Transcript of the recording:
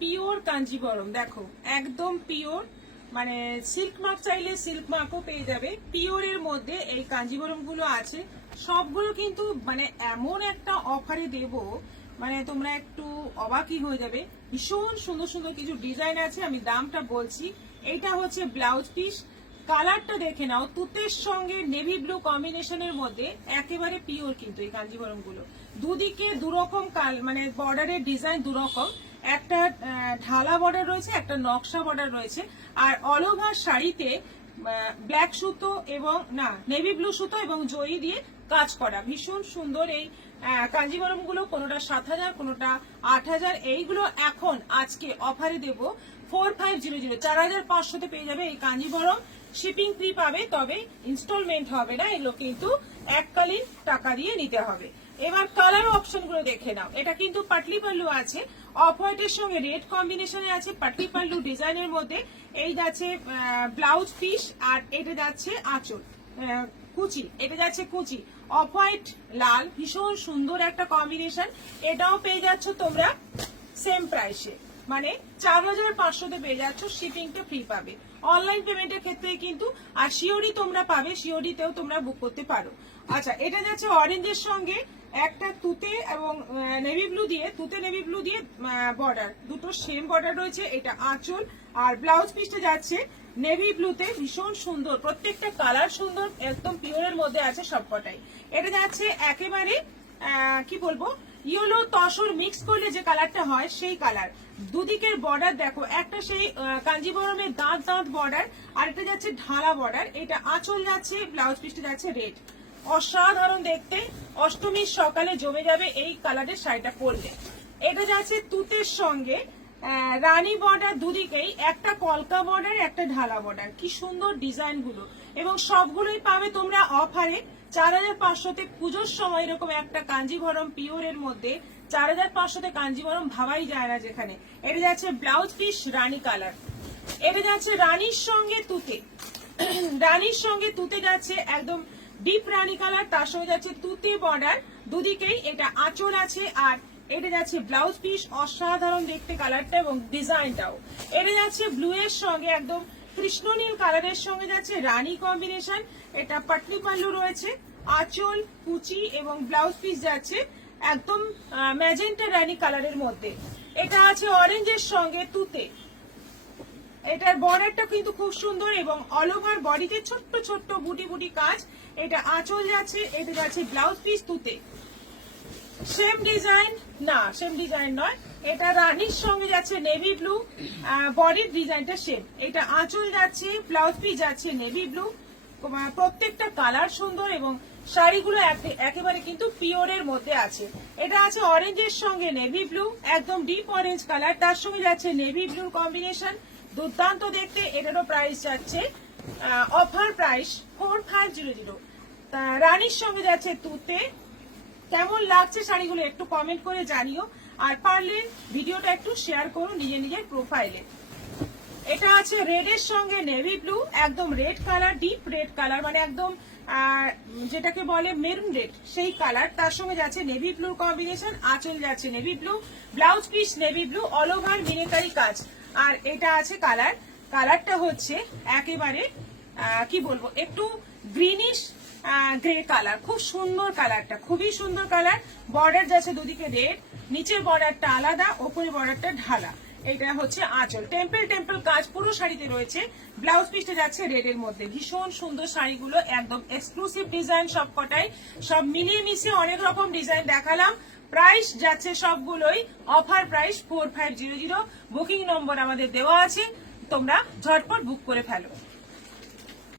Pure Kanjivaram, দেখো একদম pure, মানে সিল্ক মার্ক চাইলে সিল্ক মার্কও পেয়ে যাবে। পিওরের মধ্যে এই কাঞ্জিভরম গুলো আছে, সবগুলো কিন্তু মানে এমন একটা অফারে দেব, মানে তোমরা একটু অবাকই হয়ে যাবে। ভীষণ সুন্দর সুন্দর কিছু ডিজাইন আছে, আমি দামটা বলছি। এইটা হচ্ছে ব্লাউজ পিস, কালারটা দেখে নাও, তুতের সঙ্গে নেভি ব্লু কম্বিনেশনের মধ্যে, একেবারে পিওর কিন্তু এই কাঞ্জিভরম গুলো। দুদিকে দুরকম মানে বর্ডারের ডিজাইন দুরকম, একটা ঢালা বর্ডার রয়েছে, একটা নকশা বর্ডার রয়েছে, আর অল ওভার শাড়িতে ব্ল্যাক সুতো এবং না নেভি ব্লু সুতো এবং জরি দিয়ে কাজ করা। ভীষণ সুন্দর এই কাঞ্জিভরম গুলো, কোনোটা 7,000, কোনোটা 8,000। এইগুলো এখন আজকে অফারে দেব 4500, 4500-তে পেয়ে যাবে এই কাঞ্জিভরম। শিপিং ফ্রি পাবে, তবে ইনস্টলমেন্ট হবে না, এগুলো কিন্তু এককালীন টাকা দিয়ে নিতে হবে। এবার কালার অপশন গুলো দেখে নাও। এটা কিন্তু পাটলি পাল্লু আছে, অফ হোয়াইটের সঙ্গে রেড কম্বিনেশনে আছে পাটলি পাল্লু ডিজাইনের মধ্যে। এই যাচ্ছে ব্লাউজ পিস, আর এটা যাচ্ছে আঁচল কুচি, এটা যাচ্ছে কুচি অফ হোয়াইট লাল, ভীষণ সুন্দর একটা কম্বিনেশন। এটাও পেয়ে যাচ্ছ তোমরা সেম প্রাইসে, মানে 4500-তে পেয়ে যাচ্ছ, শিপিংটা ফ্রি পাবে। অনলাইন পেমেন্টের ক্ষেত্রে কিন্তু, আর সিওডি তোমরা পাবে, সিওডিতেও তোমরা বুক করতে পারো। আচ্ছা, এটা যাচ্ছে অরেঞ্জের সঙ্গে একটা তুতে এবং নেভি ব্লু দিয়ে, তুতে নেভি ব্লু দিয়ে বর্ডার, দুটো সেম বর্ডার রয়েছে। এটা আঁচল, আর ব্লাউজ পিসটা যাচ্ছে নেভি ব্লুতে, ভীষণ সুন্দর, প্রত্যেকটা কালার সুন্দর, একদম পিওরের মধ্যে আছে সবকটাই। এটা যাচ্ছে একেবারে কি বলবো, ইয়েলো তসর মিক্স করলে যে কালারটা হয় সেই কালার। দুদিকের বর্ডার দেখো, একটা সেই কাঞ্জিভরমের দাঁত দাঁত বর্ডার, আর এটা যাচ্ছে ঢালা বর্ডার। এটা আঁচল যাচ্ছে, ব্লাউজ পিসটা যাচ্ছে রেড, অসাধারণ দেখতে। অষ্টমীর সকালে জমে যাবে এই কালারের শাড়িটা পরলে। এটা যাচ্ছে তুতের সঙ্গে রানী বর্ডার, দুদিকেই একটা কলকা বর্ডার, একটা ঢালা বর্ডার। কি সুন্দর ডিজাইন গুলো, এবং সবগুলোই পাবে তোমরা অফারে 4500-তে। পুজোর সময় এরকম একটা কাঞ্জিভরম পিওরের মধ্যে 4500-তে কাঞ্জিভরম ভাবাই যায় না যেখানে। এটা যাচ্ছে ব্লাউজ পিস রানী কালার, এটা যাচ্ছে রানীর সঙ্গে তুতে, রানীর সঙ্গে তুতে যাচ্ছে একদম ডিপ রানী কালার, তার সঙ্গে যাচ্ছে তুতে বর্ডার দুদিকেই। এটা আঁচল আছে, আর এটা যাচ্ছে ব্লাউজ পিস, অসাধারণ দেখতে কালারটা এবং ডিজাইনটাও। এটা যাচ্ছে ব্লু এর সঙ্গে একদম কৃষ্ণ নীল কালারের সঙ্গে যাচ্ছে রানী কম্বিনেশন। এটা পাটলি পাল্লু রয়েছে, আঁচল কুচি এবং ব্লাউজ পিস যাচ্ছে একদম ম্যাজেন্টা রানী কালারের মধ্যে। এটা আছে অরেঞ্জের সঙ্গে তুতে, এটার বর্ডারটা কিন্তু খুব সুন্দর এবং অল ওভার বডিতে ছোট্ট ছোট্ট বুটি বুটি কাজ। এটা আঁচল যাচ্ছে, এটা যাচ্ছে ব্লাউজ পিস তুতে। সেম ডিজাইন না, সেম ডিজাইন নয়, এটা রানীর সঙ্গে যাচ্ছে নেভি ব্লু, বডির ডিজাইনটা সেম। এটা আঁচল যাচ্ছে, ব্লাউজ পিস যাচ্ছে নেভি ব্লু। প্রত্যেকটা কালার সুন্দর এবং শাড়িগুলো একেবারে কিন্তু পিওরের মধ্যে আছে। এটা আছে অরেঞ্জের সঙ্গে নেভি ব্লু, একদম ডিপ অরেঞ্জ কালার, তার সঙ্গে যাচ্ছে নেভি ব্লুর কম্বিনেশন, দুর্দান্ত দেখতে। এটারও প্রাইস যাচ্ছে অফার প্রাইস 4500। রানীর সঙ্গে যাচ্ছে তুতে। কেমন লাগছে শাড়িগুলো একটু কমেন্ট করে জানিও, আর পারলে ভিডিওটা একটু শেয়ার করো নিজের নিজের প্রোফাইলে। এটা আছে রেডের সঙ্গে নেভি ব্লু, একদম red colour, deep red colour, মানে একদম যেটাকে বলে মেরুন রেড সেই কালার, তার সঙ্গে যাচ্ছে নেভি ব্লুর কম্বিনেশন। আঁচল যাচ্ছে navy blue, blouse piece navy blue, all over military কাজ। আর এটা আছে কালার, কালারটা হচ্ছে একেবারে কি বলবো, একটু গ্রিনিশ গ্রে কালার, খুব সুন্দর কালারটা, খুবই সুন্দর কালার। বর্ডার যাচ্ছে দুদিকে রেড, নিচের বর্ডারটা আলাদা, ওপরের বর্ডারটা ঢালা। এটা হচ্ছে আঁচল, টেম্পল টেম্পল কাজ পুরো শাড়িতে রয়েছে। ব্লাউজ পিসটা যাচ্ছে রেড এর মধ্যে। ভীষণ সুন্দর শাড়িগুলো, একদম এক্সক্লুসিভ ডিজাইন সবকটাই, সব মিলিয়ে মিশিয়ে অনেক রকম ডিজাইন দেখালাম। প্রাইস যাচ্ছে সবগুলোই অফার প্রাইস 4500। বুকিং নম্বর আমাদের দেওয়া আছে, তোমরা ঝটপট বুক করে ফেলো।